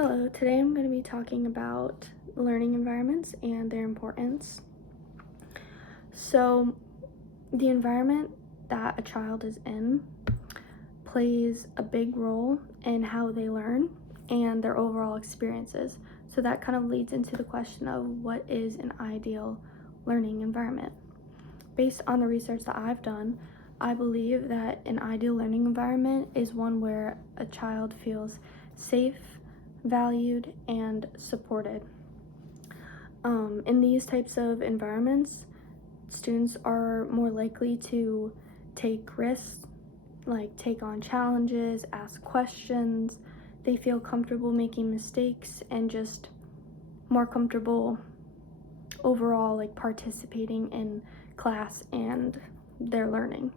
Hello, today I'm going to be talking about learning environments and their importance. So, the environment that a child is in plays a big role in how they learn and their overall experiences. So, that kind of leads into the question of what is an ideal learning environment. Based on the research that I've done, I believe that an ideal learning environment is one where a child feels safe, valued, and supported. In these types of environments, students are more likely to take risks, like take on challenges, ask questions. They feel comfortable making mistakes and just more comfortable overall, like participating in class and their learning.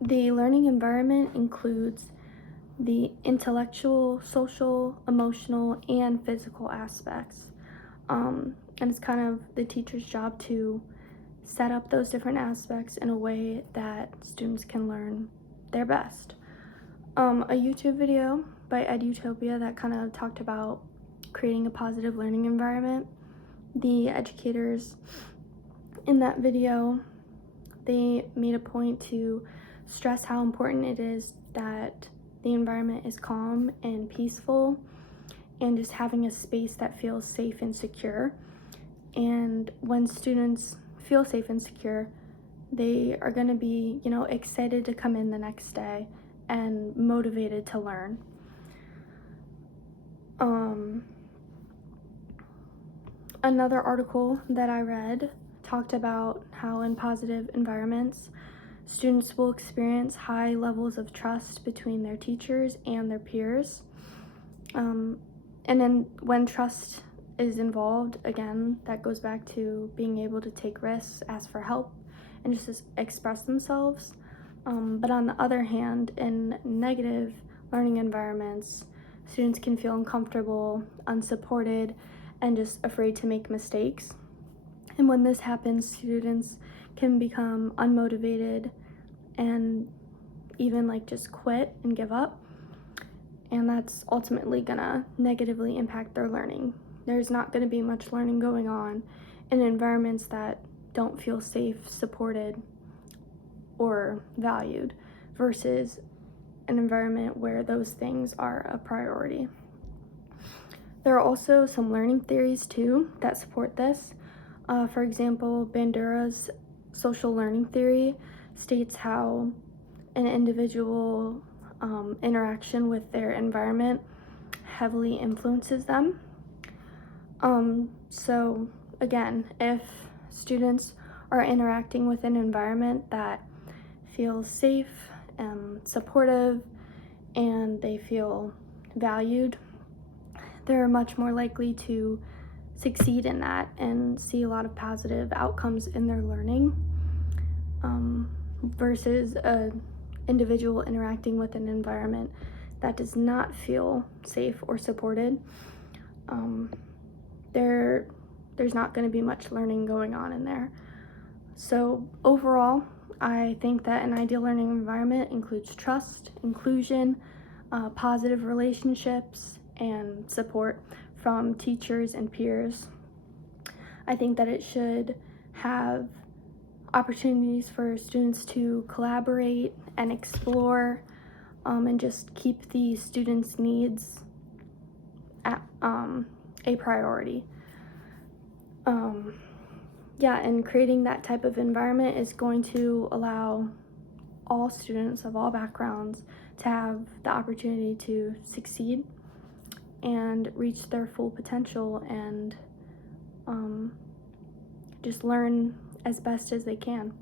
The learning environment includes the intellectual, social, emotional, and physical aspects. And it's kind of the teacher's job to set up those different aspects in a way that students can learn their best. A YouTube video by Edutopia that kind of talked about creating a positive learning environment. The educators in that video, they made a point to stress how important it is that the environment is calm and peaceful and just having a space that feels safe and secure. And when students feel safe and secure, they are going to be, excited to come in the next day and motivated to learn. Another article that I read talked about how in positive environments, students will experience high levels of trust between their teachers and their peers. And then when trust is involved, again, that goes back to being able to take risks, ask for help, and just express themselves. But on the other hand, in negative learning environments, students can feel uncomfortable, unsupported, and just afraid to make mistakes. And when this happens, students can become unmotivated and even just quit and give up. And that's ultimately gonna negatively impact their learning. There's not gonna be much learning going on in environments that don't feel safe, supported, or valued versus an environment where those things are a priority. There are also some learning theories too that support this. For example, Bandura's social learning theory states how an individual interaction with their environment heavily influences them. So again, if students are interacting with an environment that feels safe and supportive and they feel valued, they're much more likely to succeed in that and see a lot of positive outcomes in their learning, versus a individual interacting with an environment that does not feel safe or supported. There's not going to be much learning going on in there. So overall, I think that an ideal learning environment includes trust, inclusion, positive relationships, and support from teachers and peers. I think that it should have opportunities for students to collaborate and explore, and just keep the students' needs at a priority. And creating that type of environment is going to allow all students of all backgrounds to have the opportunity to succeed and reach their full potential and just learn as best as they can.